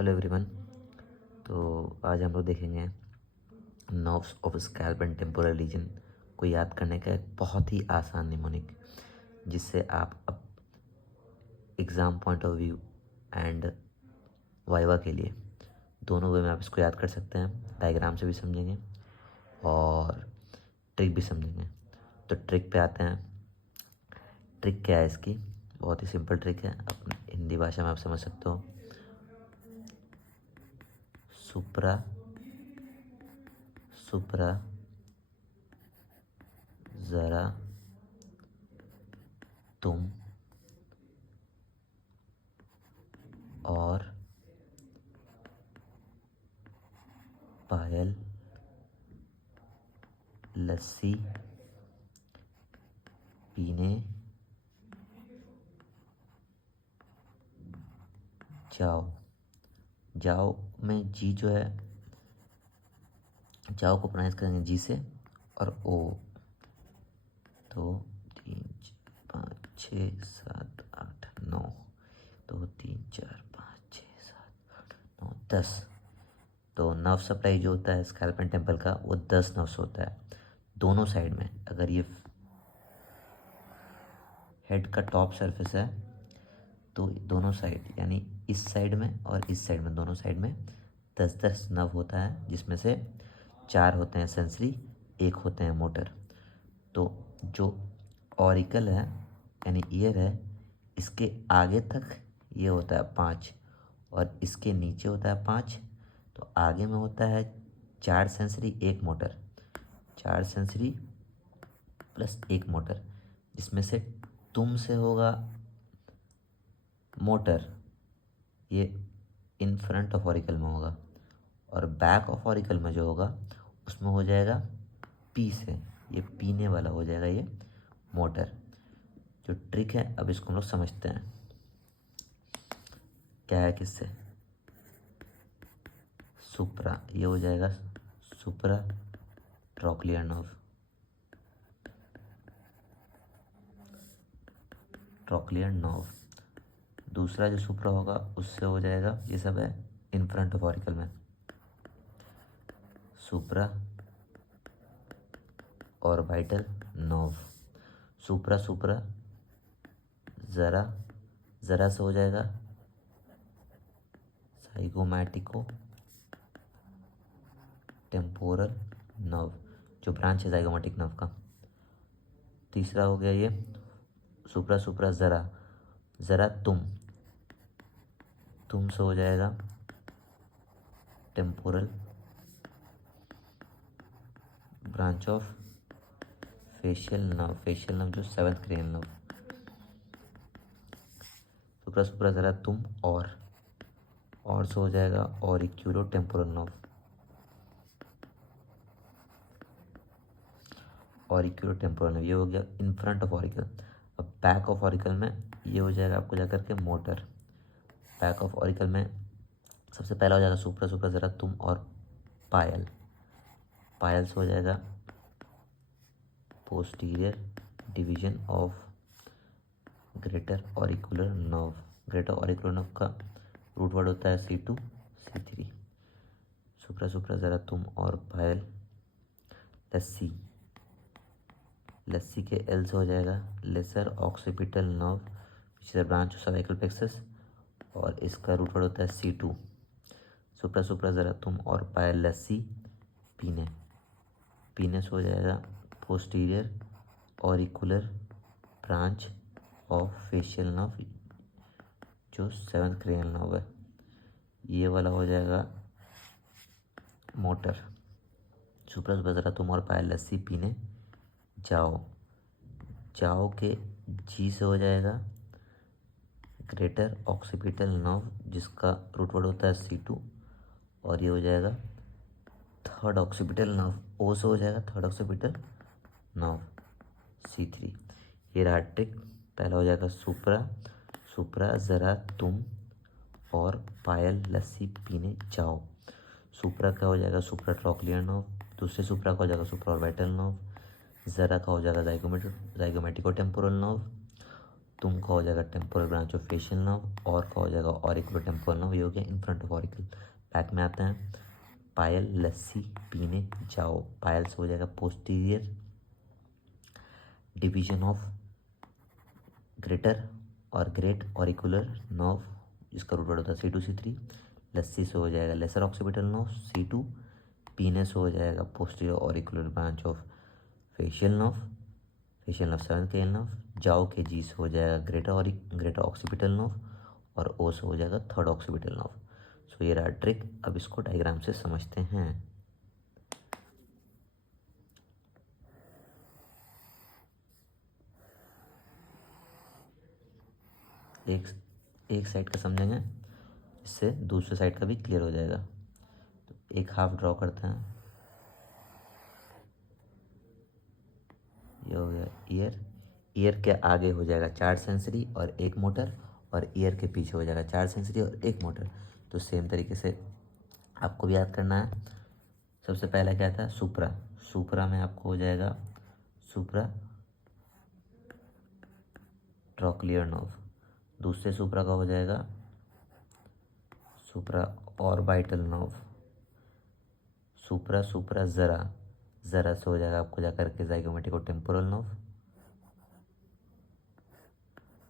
Hello everyone. तो आज हम लोग देखेंगे nerves of scalp and temporal region को याद करने का एक बहुत ही आसान निमोनिक, जिससे आप अब exam point of view and viva के लिए दोनों वे में आप इसको याद कर सकते हैं। डायग्राम से भी समझेंगे और ट्रिक भी समझेंगे। तो ट्रिक पे आते हैं। ट्रिक क्या है इसकी? बहुत ही सिंपल ट्रिक है, अपनी हिंदी भाषा में आप समझ सकते हो। सुप्रा सुप्रा ज़रा तुम और पायल लस्सी पीने जाओ। जाओ में जी जो है, जाओ को प्रोनाउंस करेंगे जी से और ओ। दो तीन पाँच छः सात आठ नौ, दो तीन चार पाँच छः सात आठ नौ 10। तो नर्व सप्लाई जो होता है स्कैल्प एंड टेम्पल का, वो 10 नर्व्स होता है दोनों साइड में। अगर ये हेड का टॉप सरफेस है तो दोनों साइड, यानी इस साइड में और इस साइड में, दोनों साइड में 10-10 नर्व होता है, जिसमें से 4 होते हैं सेंसरी, 1 होते हैं मोटर। तो जो ऑरिकल है यानी ईयर है, इसके आगे तक ये होता है 5 और इसके नीचे होता है 5। तो आगे में होता है 4 sensory 1 motor, 4 sensory plus 1 motor, जिसमें से तुम से होगा मोटर, ये इन फ्रंट ऑफ ऑरिकल में होगा, और बैक ऑफ ऑरिकल में जो होगा उसमें हो जाएगा पी से, ये पीने वाला हो जाएगा ये मोटर। जो ट्रिक है अब इसको हम लोग समझते हैं क्या है किससे। सुप्रा, ये हो जाएगा सुप्रा ट्रॉक्लियर नर्व, ट्रॉक्लियर नर्व। दूसरा जो सुप्रा होगा उससे हो जाएगा, ये सब है इन फ्रंट ऑफ ऑरिकल में, सुप्रा और वाइटल नर्व। सुप्रा सुप्रा ज़रा, ज़रा से हो जाएगा जाइगोमैटिको टेम्पोरल नर्व, जो ब्रांच है जाइगोमैटिक नर्व का। तीसरा हो गया ये सुप्रा सुप्रा ज़रा, ज़रा तुम से हो जाएगा temporal branch of facial nerve, facial nerve जो 7th क्रेनियल नर्व। सुप्रा सुप्रा ज़रा तुम और से हो जाएगा ऑरिक्यूलो टेम्पोरल नर्व, ऑरिक्यूलो टेम्पोरल नर्व। ये हो गया इन फ्रंट ऑफ ऑरिकल। अब बैक ऑफ ऑरिकल में ये हो जाएगा आपको जाकर के मोटर। बैक ऑफ ऑरिकल में सबसे पहला हो जाएगा सुप्रा सुप्रा ज़रा तुम और पायल, पायल से हो जाएगा posterior division of greater auricular nerve. Greater auricular nerve का रूट वर्ड होता है C2 C3। सुप्रा सुप्रा ज़रा तुम और पायल लस्सी, लस्सी के एल से हो जाएगा lesser occipital nerve which is branch of cervical plexus, और इसका रूट वर्ड होता है C2। सुप्रा सुप्रा ज़रा तुम और पायल लस्सी पीने, पीने से हो जाएगा posterior auricular branch of facial nerve जो 7th क्रेनियल नर्व है, ये वाला हो जाएगा मोटर। सुप्रा सुप्रा ज़रा तुम और पायल लस्सी पीने जाओ, जाओ के जी से हो जाएगा ग्रेटर ऑक्सीपिटल नर्व जिसका रूट वर्ड होता है C2, और ये हो जाएगा थर्ड ऑक्सीपिटल नर्व, ओ से हो जाएगा थर्ड ऑक्सीपिटल नर्व C3। ये रहा ट्रिक। पहला हो जाएगा सुप्रा सुप्रा ज़रा तुम और पायल लस्सी पीने जाओ। सुप्रा का हो जाएगा सुप्रा ट्रॉक्लियर नर्व, दूसरे सुप्रा का हो जाएगा सुप्रा ऑर्बिटल नर्व, ज़रा का हो जाएगा जाइगोमेटिको टेम्पोरल नर्व, तुम का हो जाएगा temporal branch of facial nerve, और का हो जाएगा ऑरिकुलो टेम्पोरल नर्व, ये हो गया in front of auricle. Back में आते हैं, पायल लस्सी पीने जाओ, पायल से हो जाएगा पोस्टीरियर डिवीजन ऑफ ग्रेटर और ग्रेट ऑरिकुलर नर्व, जिसका रूट वर्ड होता है C2C3। लस्सी से हो जाएगा लेसर ऑक्सीपिटल नर्व C2, पीने से हो जाएगा posterior auricular branch of facial nerve, facial nerve 7th KL nerve. जाओ के जी से हो जाएगा ग्रेटर ऑक्सीपिटल नर्व, और ओ से हो जाएगा 3rd ऑक्सीपिटल नर्व। सो ये रहा ट्रिक। अब इसको डायग्राम से समझते हैं। एक साइड का समझेंगे, इससे दूसरे साइड का भी क्लियर हो जाएगा। तो एक हाफ ड्रॉ करते हैं, ये हो गया ईयर। ईयर के आगे हो जाएगा 4 सेंसरी और 1 मोटर, और ईयर के पीछे हो जाएगा 4 सेंसरी और 1 मोटर। तो सेम तरीके से आपको भी याद करना है। सबसे पहला क्या था, सुप्रा। सुप्रा में आपको हो जाएगा सुप्रा ट्रॉक्लियर नर्व। दूसरे सुप्रा का हो जाएगा सुप्रा ऑर्बिटल नर्व। सुप्रा सुप्रा जरा, जरा से हो जाएगा आपको जाकर के जाइगोमेटिको टेम्पोरल नर्व,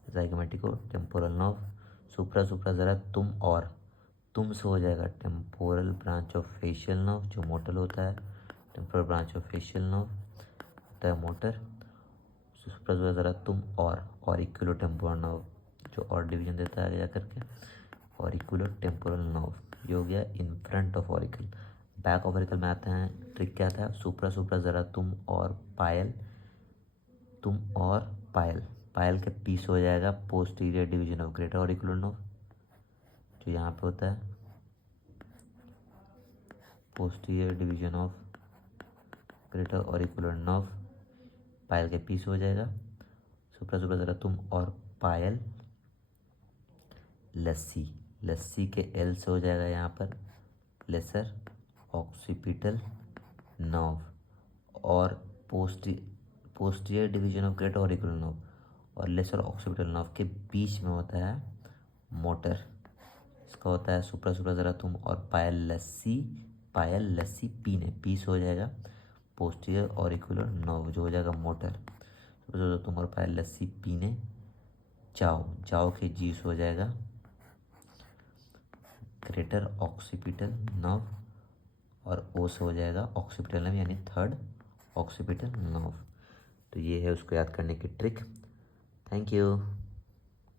जाइगोमेटिको टेम्पोरल नर्व। सुप्रा सुप्रा जरा तुम से हो जाएगा temporal branch of facial nerve, जो मोटल होता है। Temporal branch of facial nerve होता है मोटर। सुप्रा सुप्रा जरा तुम और ऑरिकुलो टेम्पोरल नर्व, जो और डिवीजन देता है आगे जाकर के ऑरिकुलो टेम्पोरल नर्व, ये हो गया in front of auricle. Back of auricle में आते हैं, ट्रिक क्या था, सुप्रा सुप्रा जरा तुम और पायल पायल के पीस हो जाएगा posterior division of greater auricular nerve, जो यहाँ पे होता है posterior division of greater auricular nerve. पायल के पीस हो जाएगा सुप्रा सुप्रा जरा तुम और पायल लस्सी के एल से हो जाएगा यहाँ पर लेसर ऑक्सीपिटल नर्व, और posterior division of greater auricular nerve और लेसर ऑक्सीपिटल नर्व के बीच में होता है मोटर। इसका होता है सुप्रा सुप्रा जरा तुम और पायल लस्सी पीने, पीस हो जाएगा पोस्टीरियर ऑरिकुलर नर्व, जो हो जाएगा मोटर। सुप्रा सुप्रा तुम और पायल लस्सी पीने जाओ के जी से हो जाएगा ग्रेटर ऑक्सीपिटल नर्व, और ओ से हो जाएगा ऑक्सीपिटल नर्व यानी 3rd ऑक्सीपिटल नर्व। तो ये है उसको याद करने की ट्रिक। Thank you.